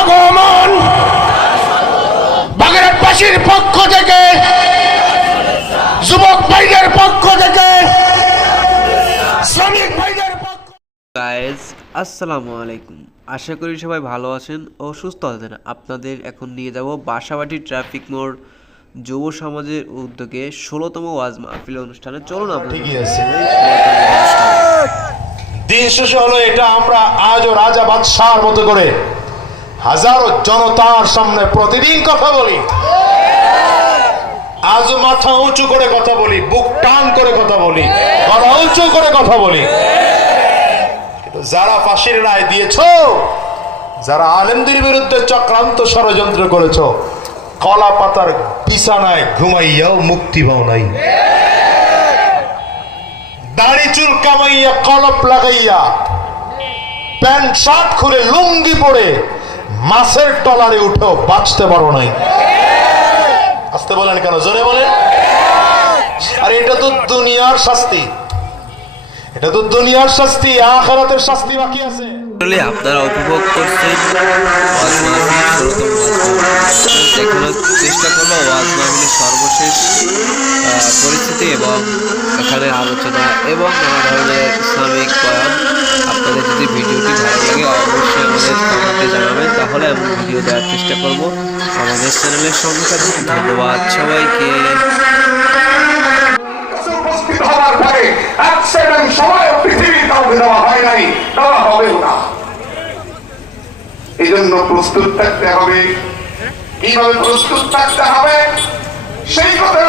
আগমন। বাগেরহাটবাসীর পক্ষ থেকে যুবক ভাইদের পক্ষ থেকে শ্রমিক ভাইদের পক্ষ গাইজ আসসালামু আলাইকুম। আশা করি সবাই ভালো আছেন ও সুস্থ আছেন। আপনাদের এখন নিয়ে যাব বাসাবাটি ট্রাফিক মোড় যুব সমাজের উদ্যোগে ষোলোতম ওয়াজ মাহফিল অনুষ্ঠানে। চলুন আপনাদের ঠিকই আছে। দিন শেষে হলো এটা আমরা আজও রাজা বাদশার মতো করে হাজারো জনতার সামনে প্রতিদিন কথা বলি। আজও মাথা উঁচু করে কথা বলি, বুক টান করে কথা বলি, গলা উঁচু করে কথা বলি। যারা ফাঁসির রায় দিয়েছ, যারা আলেমদের বিরুদ্ধে চক্রান্ত ষড়যন্ত্র করেছ কলা পাতার বিছানায় ঘুমাইয়াও মুক্তি পাও নাই। দাড়ি চুল কামাইয়া, কলপ লাগাইয়া, প্যান্ট, শার্ট খুলে লুঙ্গি পরে মাছের টলারে উঠেও বাঁচতে পারো নাই। আসতে বলেন কেন? জোরে বলেন। আর এটা তো দুনিয়ার শাস্তি। এটা তো দুনিয়ার শাস্তি, আখেরাতের শাস্তি বাকি আছে। আপনারা উপভোগ করছেন। দেখানোর চেষ্টা করব, ওয়াজ মাহফিলের সর্বশেষ পরিস্থিতি এবং এখানে আলোচনা এবং নানা ধরনের ইসলামিক বয়ান। আপনাদের যদি ভিডিওটি ভালো লাগে, অবশ্যই আমাদের কমেন্টে জানাবেন। তাহলে আমি ভিডিও দেওয়ার চেষ্টা করব। আমাদের চ্যানেলের সঙ্গে থাকুন। ধন্যবাদ সবাইকে। এক সেকেন্ড সময় পৃথিবীর কাউকে দেওয়া হয় নাই, দেওয়া হবেও না। এই জন্য প্রস্তুত থাকতে হবে। কীভাবে প্রস্তুত থাকতে হবে? সেই কথা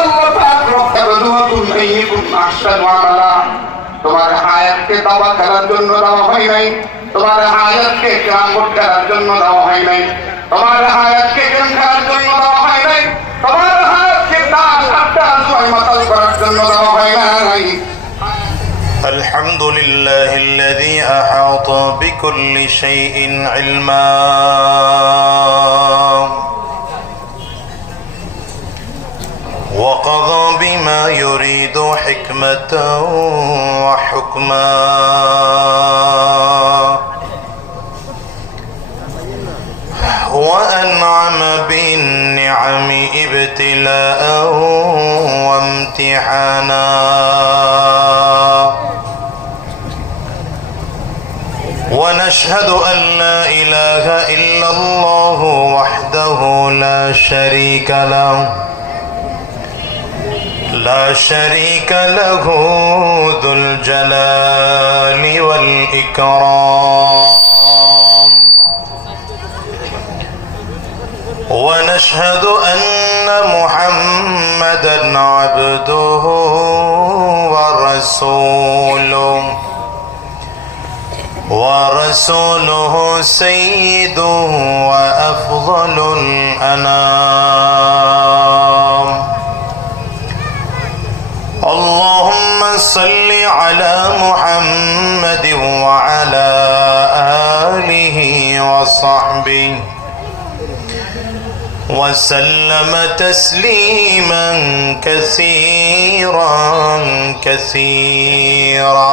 তোমার হায়াতকে দাবা করার জন্য দেওয়া হয় নাই, তোমার হায়াতকে কেরামত করার জন্য দেওয়া হয় নাই, তোমার হায়াতকে কেন করার জন্য দেওয়া হয় নাই, তোমার দান আড্ডা জয় মাতাল করার জন্য দেওয়া হয় নাই। الحمد لله الذي أحاط بكل شيء علما. وقضى بما يريد حكمة وحكما. لا شريك له. لا شريك له ذو الجلال والإكرام. ونشهد أن محمدا عبده ورسوله. ورسوله سيد وأفضل الأنام. اللهم صل على محمد وعلى آله وصحبه وسلم تسليما كثيرا كثيرا.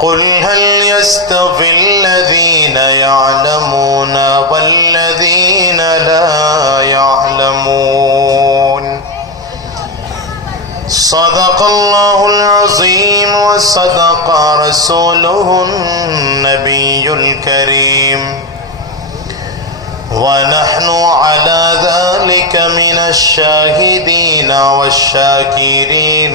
قل هل يستوي الذين يعلمون والذين لا يعلمون صدق الله العظيم وصدق رسوله النبي الكريم ونحن على ذلك من الشاهدين والشاكرين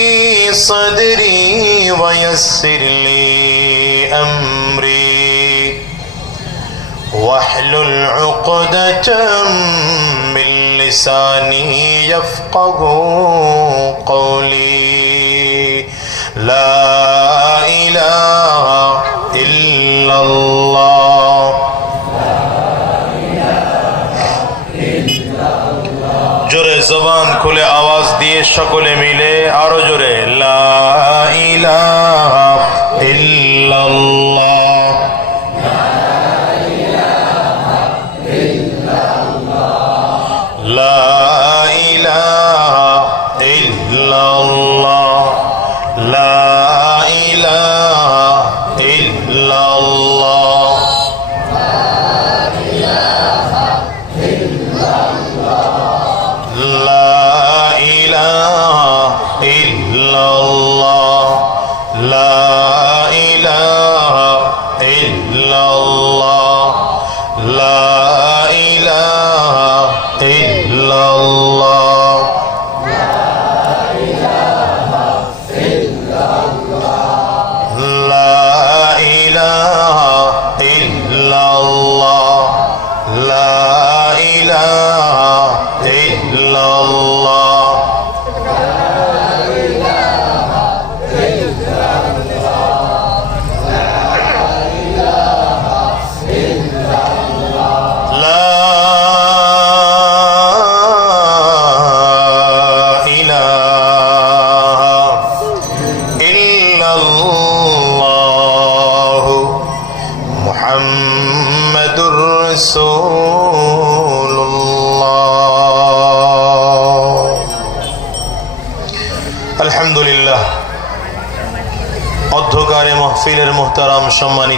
صدري ويسر لي أمري واحلل عقدة من لساني يفقه قولي لا إله إلا الله জোরে জবান খুলে আওয়াজ দিয়ে সকলে মিলে আরো জোরে ইলাহা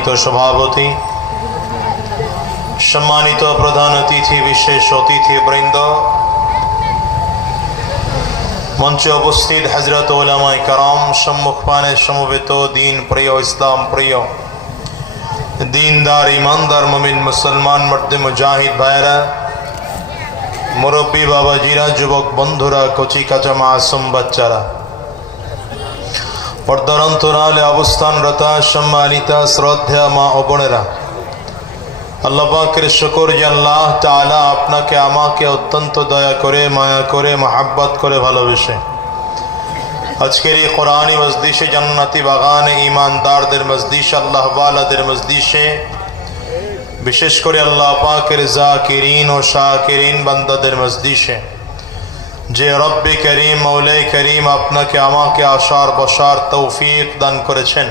সম্মানিত সভাপতি, সম্মানিত প্রধান অতিথি, বিশেষ অতিথি বৃন্দ মঞ্চে উপস্থিত হজরত ওলামাই কারাম, সম্মুখপানে সমবেত দিন প্রিয় ইসলাম প্রিয়, দিনদার, ইমানদার, মমিন, মুসলমান, মর্দে মুজাহিদ ভাইরা মুরব্বী বাবাজিরা, যুবক বন্ধুরা, কচি কাঁচা মাসুম বাচ্চারা পর্দার অন্তরালে অবস্থানরতা সম্মানিতা শ্রদ্ধা মা ও বোনেরা, আল্লাহ পাকের শুকর যে আল্লাহ তাআলা আপনাকে, আমাকে অত্যন্ত দয়া করে, মায়া করে, মহাব্বত করে ভালোবেসে। আজকের এই কোরআনী মজদিসে জান্নাতি বাগানে ইমানদারদের মজদিস আল্লাহ বালাদের মজদিসে বিশেষ করে আল্লাহ পাকের জাকিরিন ও শাকিরিন বান্দাদের মজদিসে যে রব্বে করিম মৌলে করিম আপনাকে আমাকে আশার বসার তৌফিক দান করেছেন।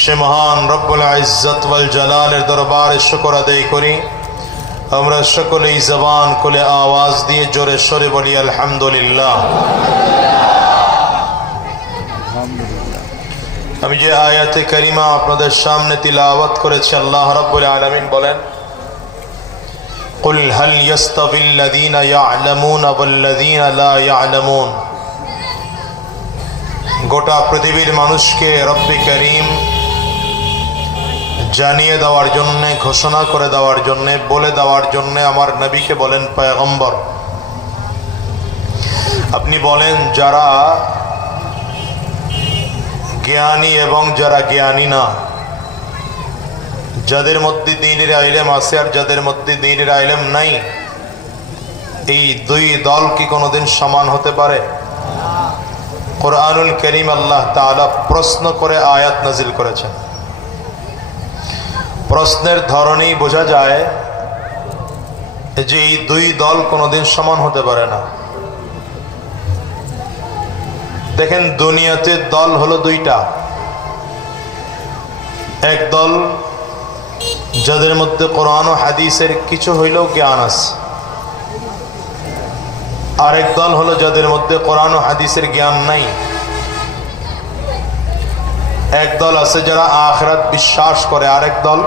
সে মহান রব্বুল ইজ্জত ওয়াল জালালের দরবারে শুকর আদায় করি। আমরা সকলেই জবান খুলে আওয়াজ দিয়ে জোরে সরে বলি, আলহামদুলিল্লাহ। আমি যে আয়াতে করিমা আপনাদের সামনে তিলাওয়াত করেছি, আল্লাহ রাব্বুল আলামিন বলেন قل هل يستوي الذين يعلمون والذين لا يعلمون গোটা পৃথিবীর মানুষকে রব্বি করিম জানিয়ে দেওয়ার জন্য ঘোষণা করে দেওয়ার জন্য বলে দেওয়ার জন্য আমার নবীকে বলেন পয়গম্বর আপনি বলেন যারা জ্ঞানী এবং যারা জ্ঞানী না যাদের মধ্যে দিনের আইলেম আছে আর যাদের মধ্যে দিনের আইলেম নাই, এই দুই দল কি কোনোদিন সমান হতে পারে? কোরআনুল করিম আল্লাহ তাআলা প্রশ্ন করে আয়াত নাজিল করেছেন। প্রশ্নের ধরনেই বোঝা যায় যে এই দুই দল কোনোদিন সমান হতে পারে না। দেখেন, দুনিয়াতে দল হলো দুইটা। এক দল যাদের মধ্যে কোরআন ও হাদিসের কিছু হইলেও জ্ঞান আছে। আরেক দল হলো যাদের মধ্যে কোরআন ও হাদিসের জ্ঞান নাই। এক দল আছে যারা আখরাত বিশ্বাস করে, আরেক দল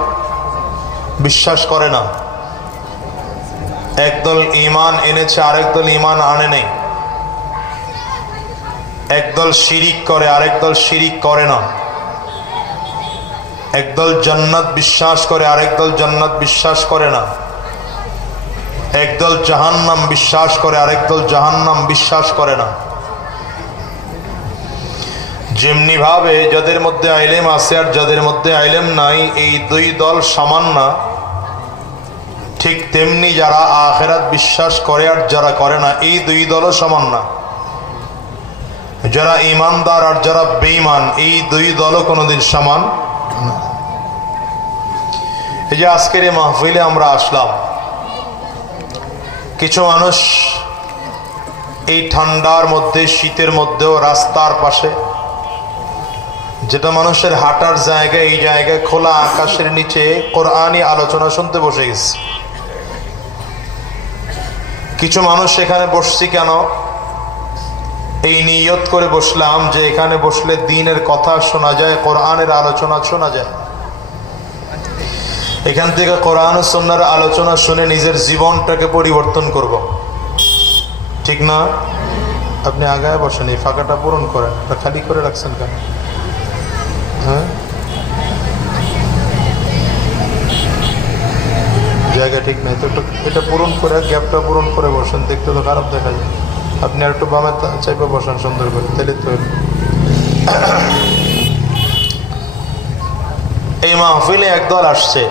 বিশ্বাস করে না। একদল ইমান এনেছে, আরেক দল ইমান আনে নেই। একদল শিরিক করে, আরেক দল শিরিক করে না। একদল জান্নাত বিশ্বাস করে, আরেক দল জান্নাত বিশ্বাস করে না। একদল জাহান্নাম বিশ্বাস করে, আরেক দল জাহান্নাম বিশ্বাস করে না। যেমনি ভাবে যাদের মধ্যে আইলেম আছে আর যাদের মধ্যে আইলেম নাই, এই দুই দল সমান না। ঠিক তেমনি যারা আখেরাত বিশ্বাস করে আর যারা করে না, এই দুই দলও সমান না। যারা ইমানদার আর যারা বেঈমান, এই দুই দলও কোনোদিন সমান না। এই যে আজকের এই মাহফিলে আমরা আসলাম কিছু মানুষ এই ঠান্ডার মধ্যে, শীতের মধ্যেও রাস্তার পাশে, যেটা মানুষের হাঁটার জায়গা, এই জায়গায় খোলা আকাশের নিচে কোরআনই আলোচনা শুনতে বসে গেছে কিছু মানুষ এখানে বসছি কেন এই নিয়ত করে বসলাম যে এখানে বসলে দিনের কথা শোনা যায়, কোরআনের আলোচনা শোনা যায়। এখান থেকে কোরআন সন্ন্যার আলোচনা শুনে নিজের জীবনটাকে পরিবর্তন করব। ঠিক না? আপনি আগায় বসেন, এই ফাঁকাটা পূরণ করেন। খালি করে রাখছেন কেন? হ্যাঁ? জায়গা ঠিক নাই, তো এটা পূরণ করে, গ্যাপটা পূরণ করে বসেন, দেখতে তো খারাপ দেখা যায়। আপনি আর একটু বামে চাইপে বসেন সুন্দর করে তাহলে তো এই মাহফিলে একদল আসছে।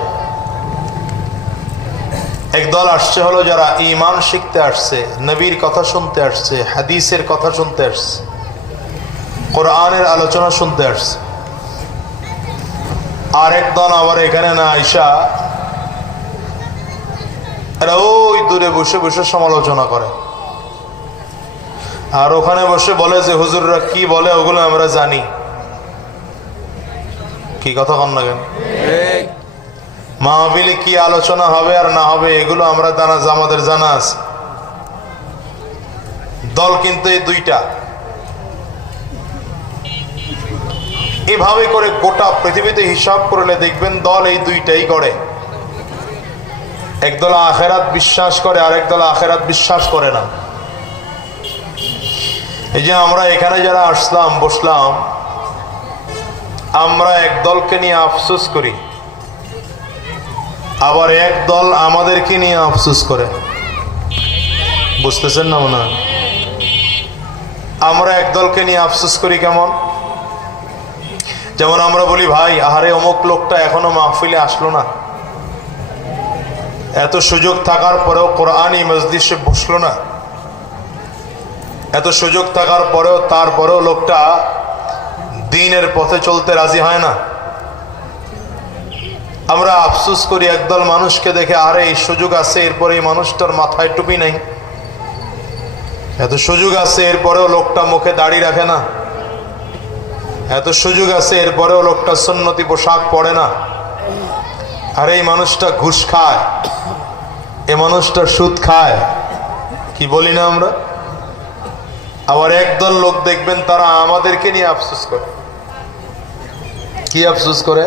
একদল আসছে হলো যারা ইমান শিখতে আসছে, নবীর কথা শুনতে আসছে, হাদিসের কথা শুনতে আসছে, কোরআনের আলোচনা শুনতে আসছে। আর একদল আবার এখানে না আইসা এরা ওই দূরে বসে বসে সমালোচনা করে। আর ওখানে বসে বলে যে হুজুররা কি বলে ওগুলো আমরা জানি। কি কথা কন না কেন? মাহবিলে কি আলোচনা হবে আর না হবে এগুলো আমরা জানা আমাদের জানা আছে। দল কিন্তু এই দুইটা। এভাবে করে গোটা পৃথিবীতে হিসাব করলে দেখবেন দল এই দুইটাই করে। একদল আখেরাত বিশ্বাস করে আরেক দল আখেরাত বিশ্বাস করে না। এই যে আমরা এখানে যারা আসলাম, বসলাম, আমরা এক দলকে নিয়ে আফসোস করি। আবার এক দল আমাদেরকে নিয়ে আফসোস করে। বুঝতেছেন না মনে আমরা এক দলকে নিয়ে আফসোস করি কেমন? যেমন আমরা বলি, ভাই, আহারে, অমুক লোকটা এখনও মাহফিলে আসলো না। এত সুযোগ থাকার পরেও কোরআনই মসজিদে বসল না। এত সুযোগ থাকার পরেও তারপরেও লোকটা দিনের পথে চলতে রাজি হয় না। আমরা আফসুস করি একদল মানুষকে দেখে, আরে এই সুযোগ আছে, এরপরে এই মানুষটার মাথায় টুপি নাই। এত সুযোগ আছে, এরপরেও লোকটা মুখে দাড়ি রাখে না। এত সুযোগ আছে, এরপরেও লোকটা সন্নতি পোশাক পরে না। আর এই মানুষটা ঘুষ খায়, এ মানুষটা সুদ খায়, কি বলি না আমরা? আবার একদল লোক দেখবেন তারা আমাদেরকে নিয়ে আফসোস করে। কি আফসোস করে?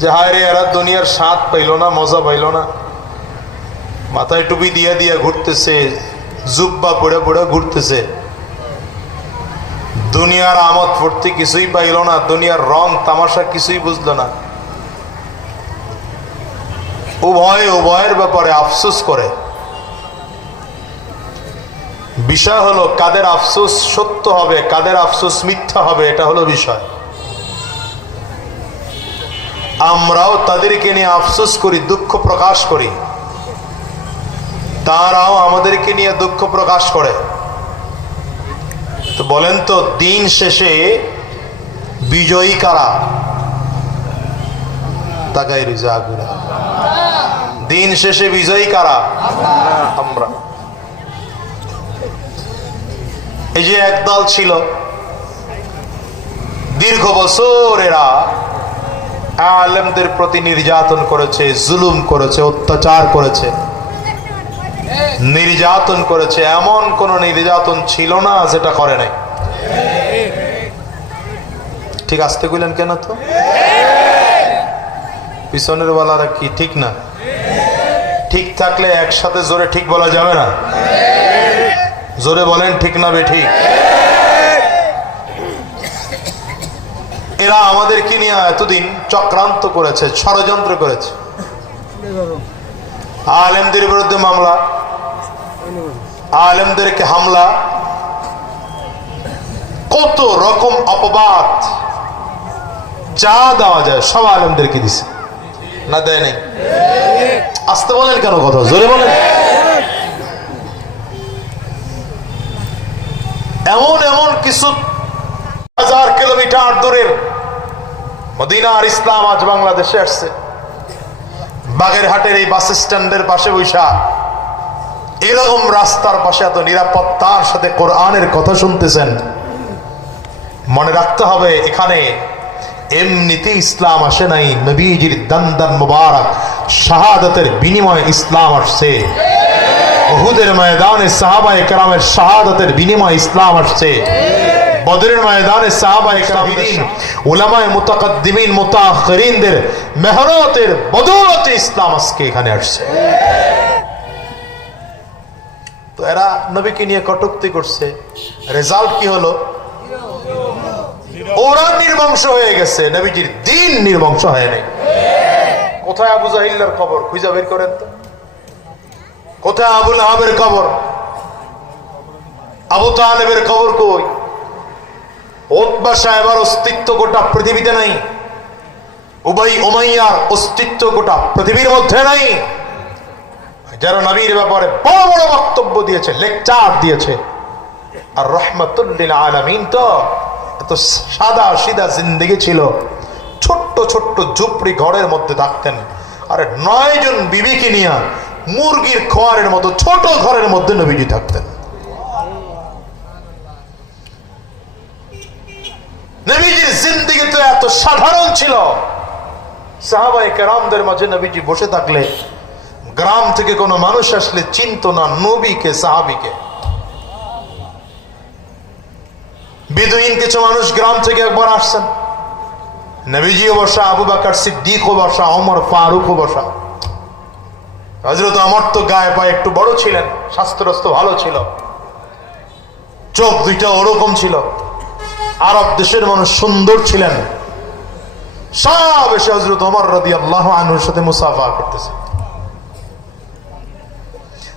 যে হায় রে, এরা দুনিয়ার স্বাদ পাইল না, মজা পাইল না। মাথায় টুপি দিয়ে দিয়ে ঘুরতেছে, জুব্বা পড়ে পড়ে ঘুরতেছে। দুনিয়ার আমদ ফুর্তি কিছুই পাইল না, দুনিয়ার রং তামাশা কিছুই বুঝলো না। উভয় উভয়ের ব্যাপারে আফসোস করে। বিষয় হলো, কাদের আফসোস সত্য হবে, কাদের আফসোস মিথ্যা হবে, এটা হলো বিষয়। আমরাও তাদেরকে নিয়ে আফসোস করি, দুঃখ প্রকাশ করি। তারাও আমাদেরকে নিয়ে দুঃখ প্রকাশ করে। তো বলেন তো, দিন শেষে বিজয়ী কারা? তাকাই রিজা দিন শেষে বিজয়ী কারা? আমরা। এই যে একদল ছিল, দীর্ঘ বছর এরা আলেমদের প্রতি নির্যাতন করেছে, জুলুম করেছে, অত্যাচার করেছে, নির্যাতন করেছে। এমন কোন নির্যাতন ছিল না যেটা করে নাই। ঠিক আসতে কইলেন কেন তো? পিছনের বেলারা কি ঠিক না? ঠিক থাকলে একসাথে জোরে ঠিক বলা যাবে না? জোরে বলেন, ঠিক না বে ঠিক? এরা আমাদেরকে নিয়ে এতদিন চক্রান্ত করেছে, ষড়যন্ত্র করেছে? আলেমদের বিরুদ্ধে মামলা, আলেমদেরকে হামলা, কত রকম অপবাদ, যা দেওয়া যায়, সব আলেমদেরকে দিছে। না দেয় নাই? আসতে বলেন কেন কথা, জোরে বলেন। এমন এমন কিছু হাজার কিলোমিটার দূরের মদিনার ইসলাম আজ বাংলাদেশে আসছে। বাগেরহাটের এই বাস স্ট্যান্ডের পাশে বৈশা এরকম রাস্তার পাশে এত নিরাপত্তার সাথে কোরআনের কথা শুনতেছেন। মনে রাখতে হবে, এখানে এমনিতে ইসলাম আসে নাই। নবীজির দান্দান মুবারক, শাহাদাতের বিনিময়ে ইসলাম আসছে। ওহুদের ময়দানে সাহাবায়ে কেরামের শাহাদাতের বিনিময়ে ইসলাম আসছে। বদরের ময়দানে সাহাবায়ে কেরামিন উলামায়ে মুতাকাদ্দিমিন, মুতাআখিরিনদের মেহনতের বদৌলতে ইসলাম আজকে এখানে আসছে। তো এরা নবীকে নিয়ে কটুক্তি করছে। রেজাল্ট কি হলো? ওরা নির্বংশ হয়ে গেছে। নবীজির দিন নির্বংশ হয় নাই কোথায় আবু জাহিল্লার খবর? খুঁজে বের করেন তো। কোথায় আবুল আহাবের খবর আবু তালেবের খবর কই? ওতবা সাহেবার অস্তিত্ব গোটা পৃথিবীতে নাই। উবাই ওমাইয়ার অস্তিত্ব গোটা পৃথিবীর মধ্যে নাই। যারা নবীর ব্যাপারে বড় বড় বক্তব্য দিয়েছে, লেকচার দিয়েছে। আর রহমতুল্লিল আলমিন তো এত সাদা সিধা জিন্দিগি ছিল। ছোট্ট ছোট্ট ঝুপড়ি ঘরের মধ্যে থাকতেন। আর নয় জন বিবিকে নিয়ে মুরগির খোয়ারের মতো, ছোট ঘরের মধ্যে নবীজি থাকতেন। নবীজির জিন্দিগি তো এত সাধারণ ছিল। সাহাবাই কেরামদের মাঝে নবীজি বসে থাকলে গ্রাম থেকে কোনো মানুষ আসলে চিনত না নবীকে, সাহাবিকে। বিদুইন কিছু মানুষ গ্রাম থেকে একবার আসছেন। নবীজিও বসা আবু বাকার সিদ্দিকও বসা অমর ফারুকও বসা হজরত আমার তো গায়ে পায়ে একটু বড় ছিলেন স্বাস্থ্যরস্ত ভালো ছিল। চোখ দুইটা ওরকম ছিল। আরব দেশের মানুষ সুন্দর ছিলেন। সব এসে হজরত অমর রদি আল্লাহ আনুর সাথে মুসাফা করতেছে।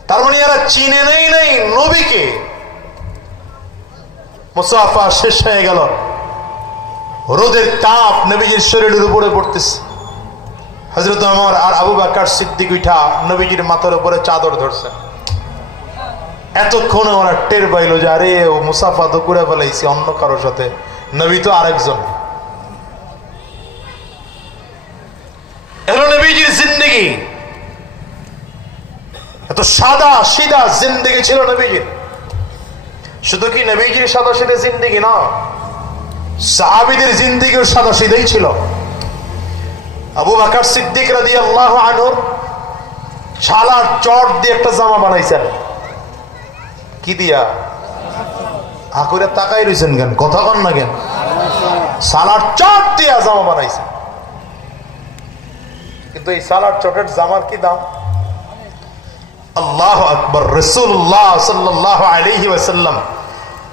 তার মানে এরা চিনে নেই নাই নবীকে। মুসাফা শেষ হয়ে গেল। রোদের তাপ নবীজির শরীরের উপরে পড়তেছে। হজরত আমার আর আবু বাকার সিদ্দিক উঠা নবীজির মাথার উপরে চাদর ধরছেন এতক্ষণ ওরা টের পাইল যে, আরে, ও মুসাফা তো করে ফেলাইছি অন্য কারোর সাথে। নবী তো আরেকজন। এগুলো নবীজির জিন্দিগি। এত সাদা সিধা জিন্দিগি ছিল নবীজির। শুধু কি নবীজির সাদা সিধে জিন্দিগি না, সাহাবিদের জিন্দিগিও সাদা সিধেই ছিল। আবু বাকার সিদ্দিক রাদি আল্লাহ আনুর ছালার চট দিয়ে একটা জামা বানাইছেন। কি দিয়া? আকুরে তাকাই রয়েছেন কেন? কথা কন না কেন? সালার চট দিয়া জামা বানাইছে। কিন্তু এই সালার চটের জামার কি দাম? আল্লাহ আকবর। রসুল্লাহ সাল্লাহ আলহি ওয়াসাল্লাম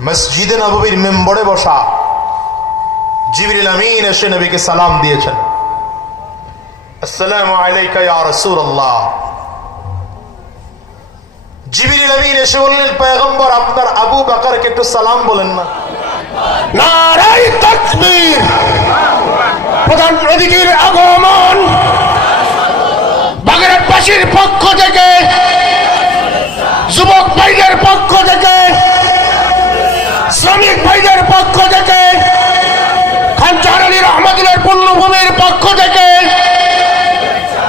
মসজিদে নবীর মেম্বরে বসা জিবরিল আমিন এসে নবীকে সালাম দিয়েছেন। পক্ষ থেকে, যুবক ভাইদের পক্ষ থেকে, শ্রমিক ভাইদের পক্ষ থেকে খানচার আলী রহমতুল্লার পূর্ণভূমির পক্ষ থেকে নারায় তাকবীর! নারায় তাকবীর!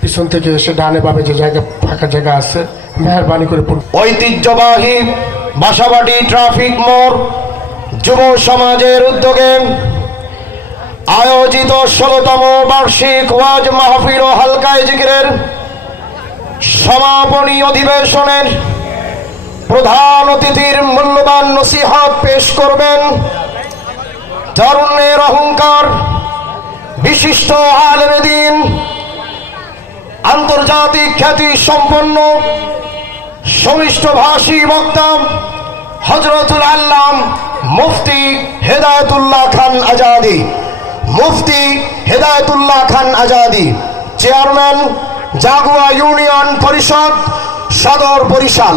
পিছন থেকে এসে ডানে পাবে যে জায়গা, ফাঁকা জায়গা আছে, মেহরবানি করে ঐতিহ্যবাহী বাসাবাড়ি ট্রাফিক মোড় যুব সমাজের উদ্যোগে আয়োজিত ষোলতম বার্ষিক ওয়াজ মাহফিল ও হালকায় জিকিরের সমাপনী অধিবেশনের প্রধান অতিথির মূল্যবান নসিহত পেশ করবেন তারুণ্যের অহংকার বিশিষ্ট আলমেদিন আন্তর্জাতিক খ্যাতি সম্পন্ন, সমিষ্ট ভাষী বক্তা হজরতুল আল্লাম মুফতি হেদায়তুল্লাহ খান আজাদি। মুফতি হেদায়তুল্লাহ খান আজাদি, চেয়ারম্যান জাগুয়া ইউনিয়ন পরিষদ, সদর বরিশাল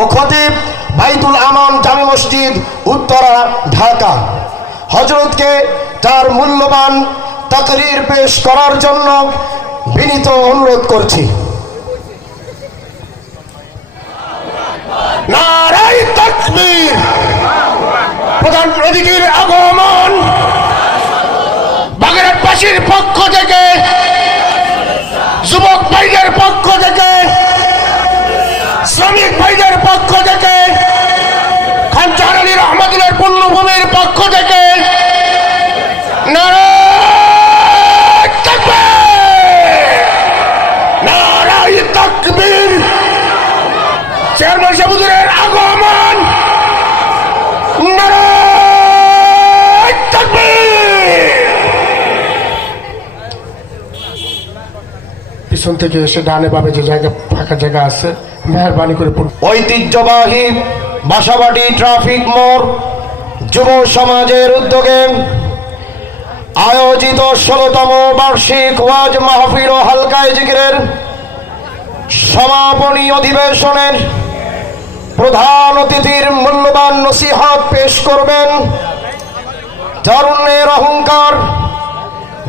ও খতিব বাইতুল আমাম জামি মসজিদ, উত্তরা, ঢাকা। হজরতকে তার মূল্যবান তাকরির পেশ করার জন্য বিনীত অনুরোধ করছি। নারাই তকবীর। প্রধান অতিথির আগমন। বাগেরহাটবাসীর পক্ষ থেকে যুবক ভাইদের পক্ষ থেকে শ্রমিক ভাইদের পক্ষ থেকে খঞ্চার আলী রহমতুল্লাহ পূর্ণভূমির পক্ষ থেকে নারায় তাকবীর! নারায় তাকবীর চেয়ারম্যান সাহেবুদের আগমন নারায় তাকবীর! পিছন থেকে এসে ডানে পাবে যে জায়গা, ফাঁকা জায়গা আছে, মেহরবানি করে ঐতিহ্যবাহী বাসাবাড়ি ট্রাফিক মোড় যুব সমাজের উদ্যোগে আয়োজিত ষোলতম বার্ষিক ওয়াজ মাহফিল ও হালকায় জিকিরের সমাপনী অধিবেশনের প্রধান অতিথির মূল্যবান নসিহত পেশ করবেন তরুণের অহংকার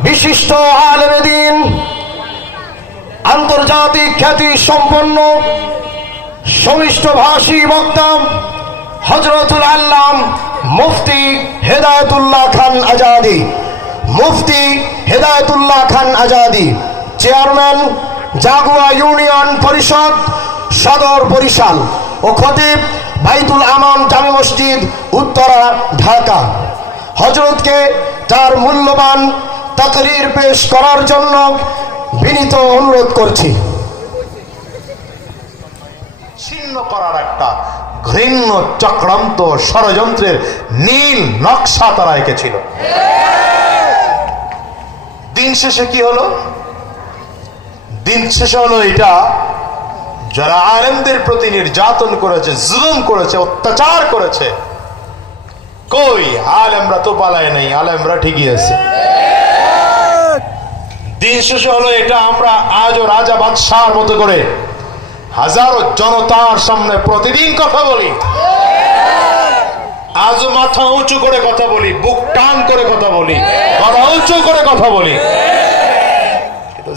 বিশিষ্ট আলমেদিন আন্তর্জাতিক খ্যাতি সম্পন্ন সমিষ্ট ভাষী বক্তা হজরতুল আল্লাম মুফতি হেদায়তুল্লাহ খান আজাদি। মুফতি হেদায়তুল্লাহ খান আজাদি, চেয়ারম্যান জাগুয়া ইউনিয়ন পরিষদ, সদর বরিশাল ও খতিব বাইতুল আমান জামি মসজিদ উত্তরা, ঢাকা। হজরতকে তার মূল্যবান তাকরির পেশ করার জন্য বিনীত অনুরোধ করছি। ছিন্ন করার একটা ঘৃণ্য চক্রান্ত ষড়যন্ত্রের নীল নকশা তারা এঁকেছিল। দিন শেষে কি হলো? দিন শেষে হলো এটা, যারা আলেমদের প্রতি নির্যাতন করেছে, জুলুম করেছে, অত্যাচার করেছে, কই আলেমরা তো পালায় নাই, আলেমরা ঠিকই আছে। দিন শেষে হলো এটা আমরা আজও রাজা বাদশার মতো করে হাজারো জনতার সামনে প্রতিদিন কথা বলি। আজও মাথা উঁচু করে কথা বলি, বুক টান করে কথা বলি, গলা উঁচু করে কথা বলি।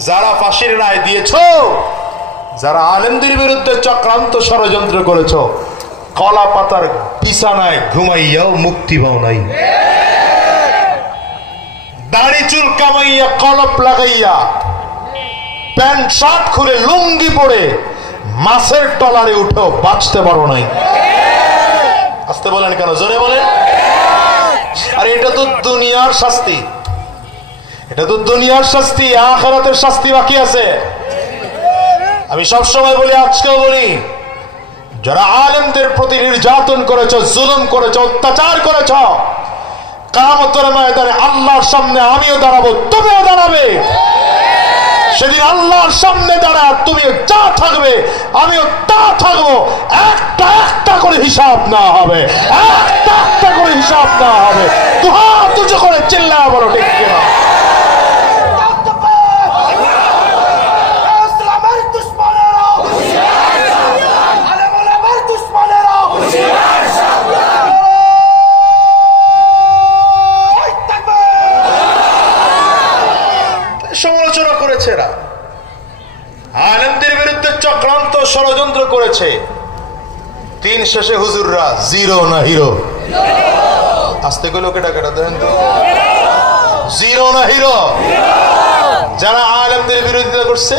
যারা ফাঁসির রায় দিয়েছ, যারা আলেমদের বিরুদ্ধে চক্রান্ত ষড়যন্ত্র করেছ কলা পাতার বিছানায় ঘুমাইয়াও মুক্তি পাও নাই। দাড়ি চুল কামাইয়া, কলপ লাগাইয়া, প্যান্ট, শার্ট খুলে লুঙ্গি পরে মাছের টলারে উঠেও বাঁচতে পারো নাই। আসতে বলেন কেন? জোরে বলেন। আর এটা তো দুনিয়ার শাস্তি। এটা তো দুনিয়ার শাস্তি, আখেরাতের শাস্তি বাকি আছে। আমি সব সময় বলি, আজকেও বলি, যারা আলেমদের প্রতি নির্যাতন করেছ, জুলুম করেছ, অত্যাচার করেছ কামতের ময়দানে আল্লাহর সামনে আমিও দাঁড়াবো, তুমিও দাঁড়াবে। সেদিন আল্লাহর সামনে দাঁড়া, তুমিও যা থাকবে, আমিও তা থাকব। একটা একটা করে হিসাব না হবে, একটা একটা করে হিসাব না হবে। তুহা তুজো করে চিল্লা বলো, ঠিক কিনা ইসলামের দুশ্মনেরা আলেম ওলামার দুশ্মনেরা নারায় তাকবীর! সমালোচনা করেছে এরা আলেমদের বিরুদ্ধে চক্রান্ত ষড়যন্ত্র করেছে তিন শেষে হুজুররা জিরো না হিরো? আসতে গেল কেটা কেটা দেন তো। জিরো না হিরো? যারা আলেমদের বিরোধিতা করছে,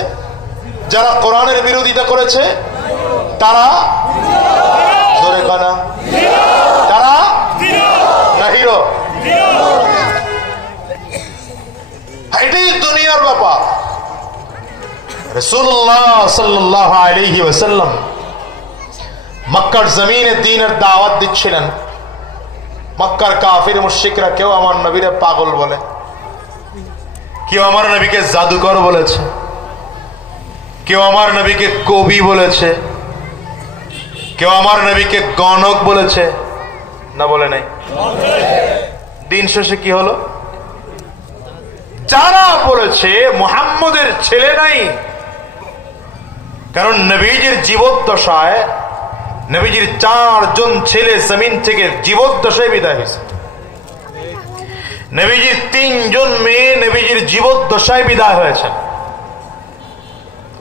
যারা কোরআনের বিরোধিতা করেছে, তারা জোরে কানা তারা না হিরো? এটাই দুনিয়ার ব্যাপার। রসুল্লাহ সাল্লাহ আলহি ওসাল্লাম মক্কার জমিনে দিনের দাওয়াত দিচ্ছিলেন। মক্কার কাফির মুশিকরা কেউ আমার নবীরে পাগল বলে। কেউ আমার নবীকে জাদুকর বলেছে। কেউ আমার নবীকে কবি বলেছে। কেউ আমার নবীকে গণক বলেছে। না বলে নাই। দিন শেষে কি হলো? যারা বলেছে মুহাম্মদের ছেলে নাই, কারণ নবীজির জীবদ্দশায় নবীজির চারজন ছেলে জমিন থেকে জীবদ্দশায় বিদায় হয়েছে। নবীজির তিনজন মেয়ে নবীজির জীবদ্দশায় বিদায় হয়েছেন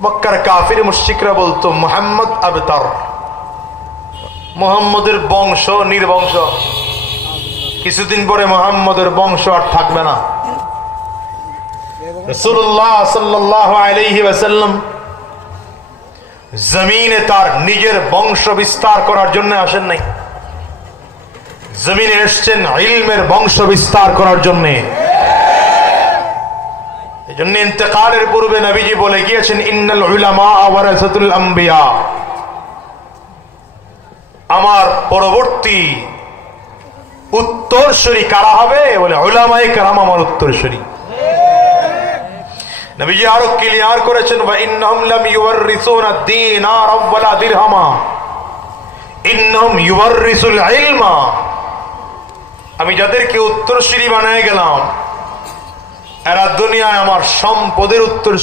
মক্কার কাফির মুশিকরা বলতো, মোহাম্মদ আবতার। মোহাম্মদের বংশ নির্বংশ। কিছুদিন পরে মোহাম্মদের বংশ আর থাকবে না। রসুল্লাহ সাল্লাহ ওয়াসাল্লাম জমিনে তার নিজের বংশ বিস্তার করার জন্য আসেন নাই। জমিনে এসছেন ইলমের বংশ বিস্তার করার জন্য। এই জন্য ইন্তেকালের পূর্বে নবীজি বলে গিয়েছেন, ইন্নাল আমার পরবর্তী উত্তরসূরি কারা হবে? বলে উলামায়ে কারাম আমার উত্তরসূরি। নবীজি আরও ক্লিয়ার করেছেন বা লাম দিরহামা। ইলমা। আমি যাদেরকে উত্তরসূরি বানায় গেলাম, এরা দুনিয়ায় আমার সম্পদের উত্তর